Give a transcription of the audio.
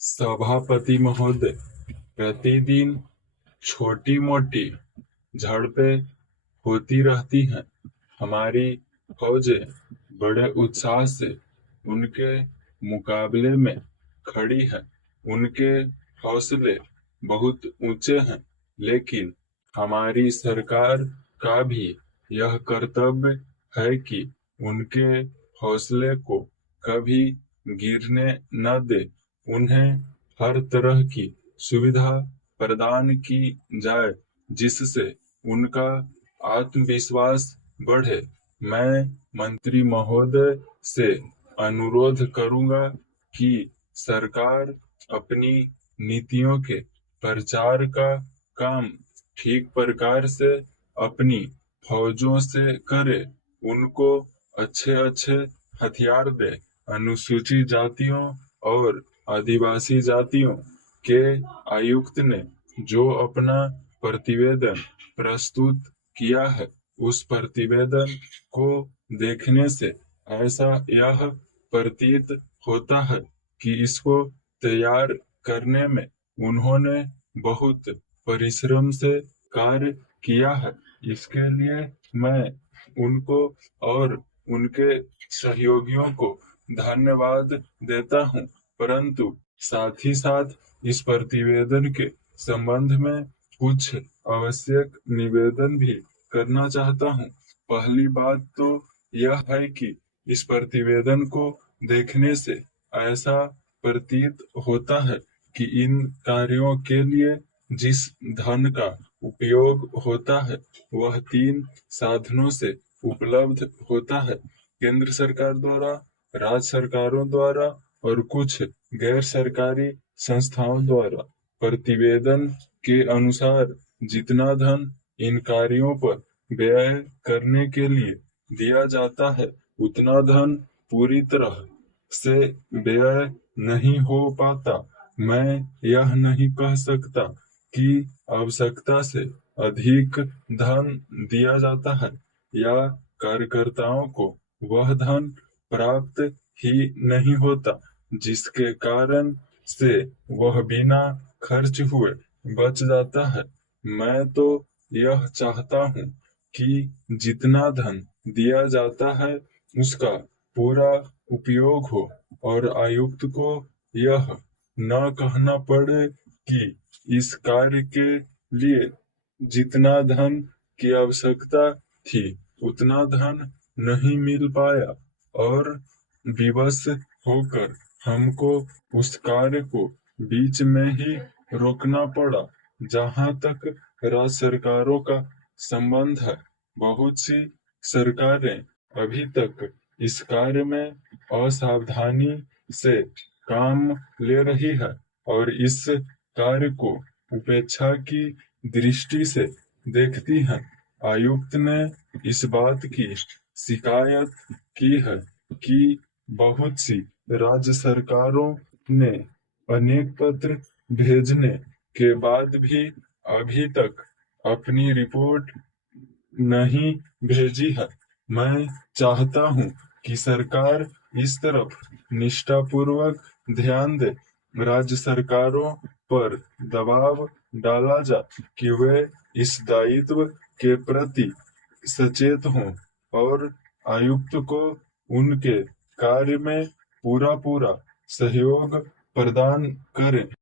सभापति महोदय, प्रतिदिन छोटी मोटी झड़पें होती रहती हैं। हमारी फौजें बड़े उत्साह से उनके मुकाबले में खड़ी हैं। उनके हौसले बहुत ऊंचे हैं, लेकिन हमारी सरकार का भी यह कर्तव्य है कि उनके हौसले को कभी गिरने न दे। उन्हें हर तरह की सुविधा प्रदान की जाए, जिससे उनका आत्मविश्वास बढ़े। मैं मंत्री महोदय से अनुरोध करूंगा कि सरकार अपनी नीतियों के प्रचार का काम ठीक प्रकार से अपनी फौजों से करे। उनको अच्छे अच्छे हथियार दे। अनुसूचित जातियों और आदिवासी जातियों के आयुक्त ने जो अपना प्रतिवेदन प्रस्तुत किया है, उस प्रतिवेदन को देखने से ऐसा यह प्रतीत होता है कि इसको तैयार करने में उन्होंने बहुत परिश्रम से कार्य किया है। इसके लिए मैं उनको और उनके सहयोगियों को धन्यवाद देता हूं। परंतु साथ ही साथ इस प्रतिवेदन के संबंध में कुछ आवश्यक निवेदन भी करना चाहता हूं। पहली बात तो यह है कि इस प्रतिवेदन को देखने से ऐसा प्रतीत होता है कि इन कार्यों के लिए जिस धन का उपयोग होता है, वह 3 साधनों से उपलब्ध होता है। केंद्र सरकार द्वारा, राज्य सरकारों द्वारा और कुछ गैर सरकारी संस्थाओं द्वारा। प्रतिवेदन के अनुसार जितना धन इन कार्यों पर व्यय करने के लिए दिया जाता है, उतना धन पूरी तरह से व्यय नहीं हो पाता। मैं यह नहीं कह सकता कि आवश्यकता से अधिक धन दिया जाता है या कार्यकर्ताओं को वह धन प्राप्त ही नहीं होता, जिसके कारण से वह बिना खर्च हुए बच जाता है। मैं तो यह चाहता हूँ कि जितना धन दिया जाता है, उसका पूरा उपयोग हो और आयुक्त को यह न कहना पड़े कि इस कार्य के लिए जितना धन की आवश्यकता थी, उतना धन नहीं मिल पाया और विवश होकर हमको उस कार्य को बीच में ही रोकना पड़ा। जहां तक राज्य सरकारों का संबंध है, बहुत सी सरकारें अभी तक इस कार्य में असावधानी से काम ले रही है और इस कार्य को उपेक्षा की दृष्टि से देखती है। आयुक्त ने इस बात की शिकायत की है कि बहुत सी राज्य सरकारों ने अनेक पत्र भेजने के बाद भी अभी तक अपनी रिपोर्ट नहीं भेजी है। मैं चाहता हूं कि सरकार इस तरफ निष्ठापूर्वक ध्यान दे। राज्य सरकारों पर दबाव डाला जाए कि वे इस दायित्व के प्रति सचेत हों और आयुक्त को उनके कार्य में पूरा पूरा सहयोग प्रदान करें।